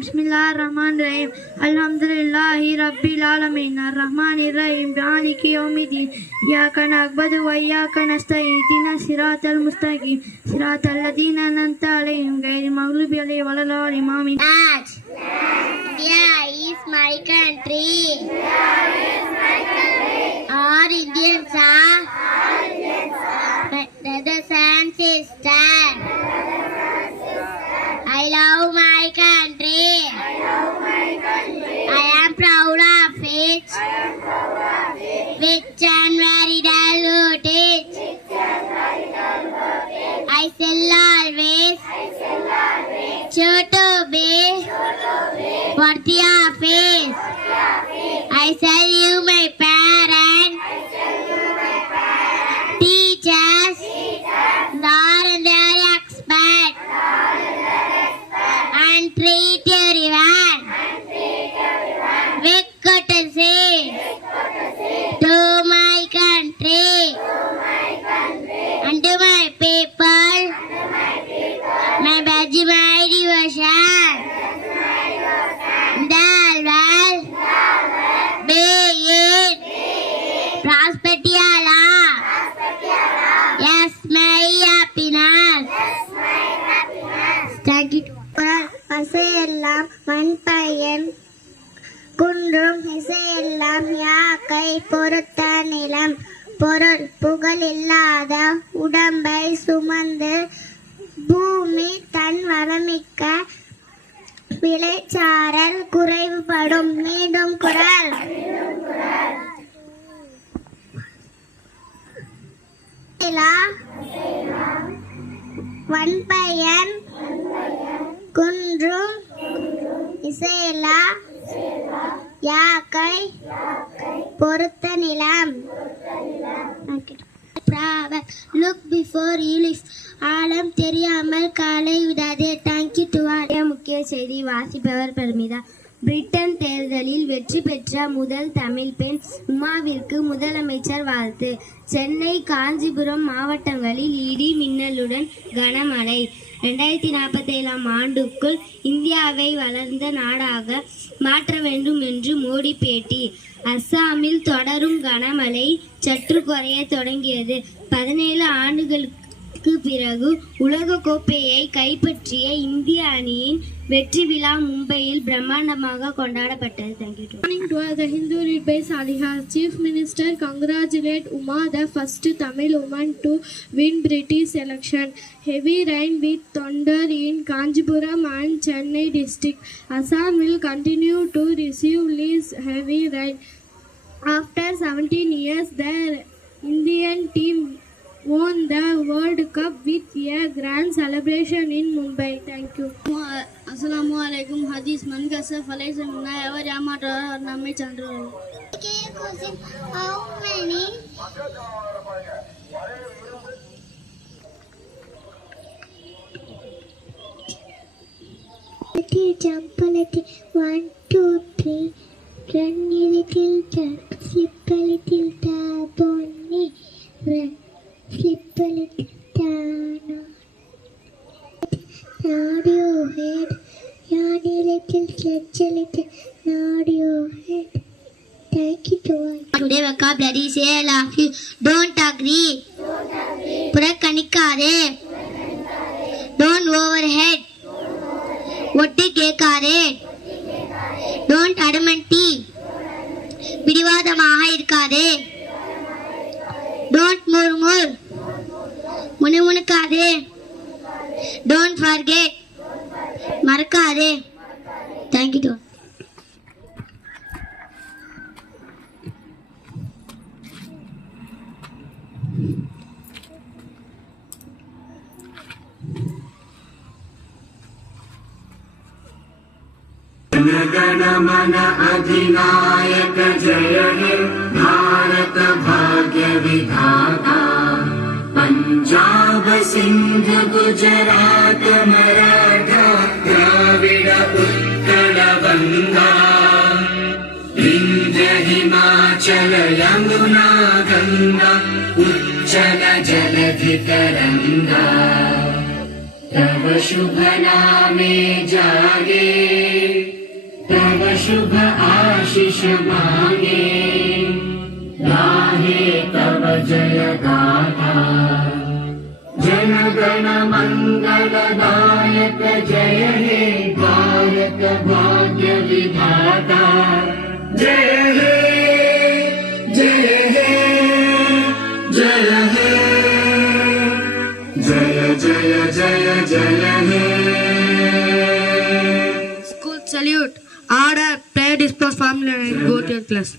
Bismillahirrahmanirrahim. Alhamdulillahi Rabbil Alamin. Ar-Rahmanir-Rahim. Maliki Yawmiddin. Iyyaka na'budu wa iyyaka nasta'in. Ihdinas siratal mustaqim. Siratal ladzina an'amta 'alaihim ghairil maghdubi 'alaihim waladdallin. Amin. India is my country. All Indians are brothers and sisters. I love my country. I am proud of it. Rich and very diluted. I shall always choose to be worthy of it. I salute my parents, teachers, all and their experts, and treat everyone with courtesy to my country and to my people. My badge, my devotion. Dalwal, be it prosperity Allah. Yes, my happiness. Thank you. அசையெல்லாம் மண்பயன் குன்றும் இசையெல்லாம் யாக்கை பொறுத்த நிலம் பொருள் புகழ் இல்லாத உடம்பை சுமந்து பூமி தன் வளமிக்க விளைச்சாரல் குறைவுபடும். மீண்டும் குரல். வன்பயன் குன்றும் இசையலா யாக்கை பொறுத்த நிலம். Look before you leave. ஆழம் தெரியாமல் காலை விடாதே. Thank you to all. முக்கிய செய்தி வாசிப்பவர் பெருமிதா. பிரிட்டன் தேர்தலில் வெற்றி பெற்ற முதல் தமிழ் பெண் உமாவிற்கு முதலமைச்சர் வாழ்த்து. சென்னை, காஞ்சிபுரம் மாவட்டங்களில் இடி மின்னலுடன் கனமழை. 2047 ஆண்டுக்குள் இந்தியாவை வளர்ந்த நாடாக மாற்ற வேண்டும் என்று மோடி பேட்டி. அஸ்ஸாமில் தொடரும் கனமழை சற்று குறைய தொடங்கியது. 17 ஆண்டுகளுக்கு பிறகு உலக கோப்பையை கைப்பற்றிய இந்திய அணியின் வெற்றி விழா மும்பையில் பிரம்மாண்டமாக கொண்டாடப்பட்டது. Morning to the Hindu read by Saliha. Chief Minister congratulate Uma, the first Tamil woman to win British election. Heavy rain with thunder in Kanchipuram and Chennai district. Assam will continue to receive this heavy rain. After 17 years, the Indian team won the World Cup with a grand celebration in Mumbai. Thank you. Assalamu alaikum. Hadith man kasa falai se minna ever yamata namme chandru. How many jump a little 1 2 3 run a little jump slip a little tap on me run slip a little down nod your head yawn a little stretch a little nod your head. Thank you to all. Today vocabulary say I love you. Don't agree. புறக்கணிக்காதே. Don't overhead. ஒட்டி கேட்காதே. Don't adamantly. பிடிவாதமாக இருக்காதே. Don't murmur. முணுமுணுக்காதே. Don't forget. மறக்காதே. Thank you to all. गण मन अधिनायक जय हे भारत भाग्य विधाता पंजाब सिंध गुजरात मराठा द्राविड उत्कल गंगा विंध्य हिमाचल यमुना गंगा उच्चल जलधि तरंगा तव शुभ नामे जागे तव शुभ आशीष मांगे गाहे तव जय गाथा जन गण मंगल दायक जय हे भारत भाग्य विधाता जय हे जय हे जय हे जय जय जय जय हे School salute. Order. Prayer disposed. Family. Go to your class.